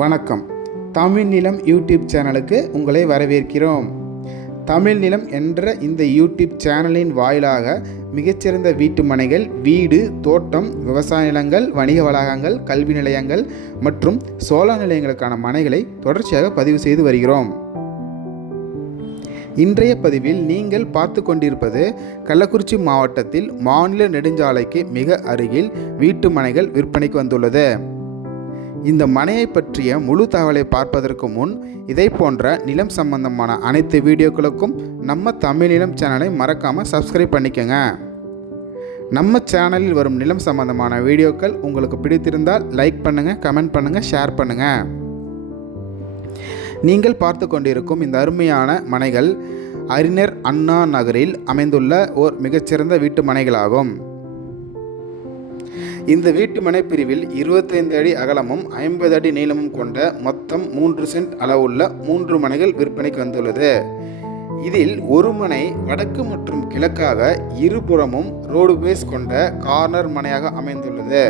வணக்கம். தமிழ் நிலம் யூடியூப் சேனலுக்கு உங்களை வரவேற்கிறோம். தமிழ் நிலம் என்ற இந்த யூடியூப் சேனலின் வாயிலாக மிகச்சிறந்த வீட்டு மனைகள், வீடு, தோட்டம், விவசாய நிலங்கள், வணிக வளாகங்கள், கல்வி நிலையங்கள் மற்றும் சோலார் நிலையங்களுக்கான மனைகளை தொடர்ச்சியாக பதிவு செய்து வருகிறோம். இன்றைய பதிவில் நீங்கள் பார்த்து கொண்டிருப்பது கள்ளக்குறிச்சி மாவட்டத்தில் மாநில நெடுஞ்சாலைக்கு மிக அருகில் வீட்டு மனைகள் விற்பனைக்கு வந்துள்ளது. இந்த மனையை பற்றிய முழு தகவலை பார்ப்பதற்கு முன் இதை போன்ற நிலம் சம்பந்தமான அனைத்து வீடியோக்களுக்கும் நம்ம தமிழ் நிலம் சேனலை மறக்காமல் சப்ஸ்கிரைப் பண்ணிக்கோங்க. நம்ம சேனலில் வரும் நிலம் சம்பந்தமான வீடியோக்கள் உங்களுக்கு பிடித்திருந்தால் லைக் பண்ணுங்கள், கமெண்ட் பண்ணுங்கள், ஷேர் பண்ணுங்கள். நீங்கள் பார்த்து கொண்டிருக்கும் இந்த அருமையான மனைகள் அறிஞர் அண்ணா நகரில் அமைந்துள்ள ஓர் மிகச்சிறந்த வீட்டு மனைகளாகும். இந்த வீட்டு மனை பிரிவில் 25 அடி அகலமும் 50 அடி நீளமும் கொண்ட மொத்தம் 3 சென்ட் அளவுள்ள 3 மனைகள் விற்பனைக்கு வந்துள்ளது. இதில் ஒரு மனை வடக்கு மற்றும் கிழக்காக இருபுறமும் ரோடு பேஸ் கொண்ட கார்னர் மனையாக அமைந்துள்ளது.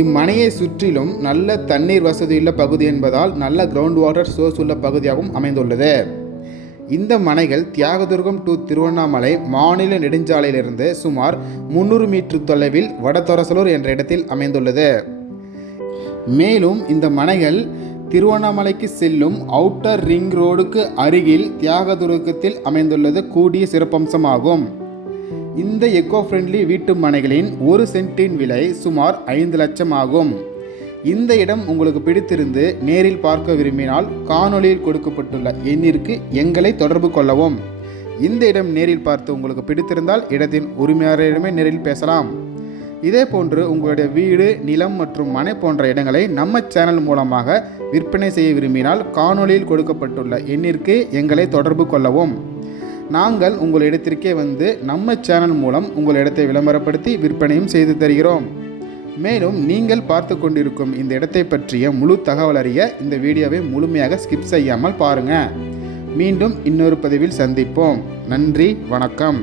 இம்மனையை சுற்றிலும் நல்ல தண்ணீர் வசதியுள்ள பகுதி என்பதால் நல்ல கிரவுண்ட் வாட்டர் சோர்ஸ் உள்ள பகுதியாகவும் அமைந்துள்ளது. இந்த மனைகள் தியாகதுர்கம் டு திருவண்ணாமலை மாநில நெடுஞ்சாலையிலிருந்து சுமார் 300 மீட்டர் தொலைவில் வடதொரசலூர் என்ற இடத்தில் அமைந்துள்ளது. மேலும் இந்த மனைகள் திருவண்ணாமலைக்கு செல்லும் அவுட்டர் ரிங் ரோடுக்கு அருகில் தியாகதுர்கத்தில் அமைந்துள்ளது கூடிய சிறப்பம்சமாகும். இந்த எக்கோ ஃப்ரெண்ட்லி வீட்டு மனைகளின் 1 சென்ட்டின் விலை சுமார் 5 லட்சம் ஆகும். இந்த இடம் உங்களுக்கு பிடித்திருந்து நேரில் பார்க்க விரும்பினால் காணொளியில் கொடுக்கப்பட்டுள்ள எண்ணிற்கு எங்களை தொடர்பு கொள்ளவும். இந்த இடம் நேரில் பார்த்து உங்களுக்கு பிடித்திருந்தால் இடத்தின் உரிமையாளரிடமே நேரில் பேசலாம். இதே போன்று உங்களுடைய வீடு, நிலம் மற்றும் மனை போன்ற இடங்களை நம்ம சேனல் மூலமாக விற்பனை செய்ய விரும்பினால் காணொளியில் கொடுக்கப்பட்டுள்ள எண்ணிற்கு எங்களை தொடர்பு கொள்ளவும். நாங்கள் உங்கள் இடத்திற்கே வந்து நம்ம சேனல் மூலம் உங்கள் இடத்தை விளம்பரப்படுத்தி விற்பனையும் செய்து தருகிறோம். மேலும் நீங்கள் பார்த்து கொண்டிருக்கும் இந்த இடத்தை பற்றிய முழு தகவல் அறிய இந்த வீடியோவை முழுமையாக ஸ்கிப் செய்யாமல் பாருங்கள். மீண்டும் இன்னொரு பதிவில் சந்திப்போம். நன்றி, வணக்கம்.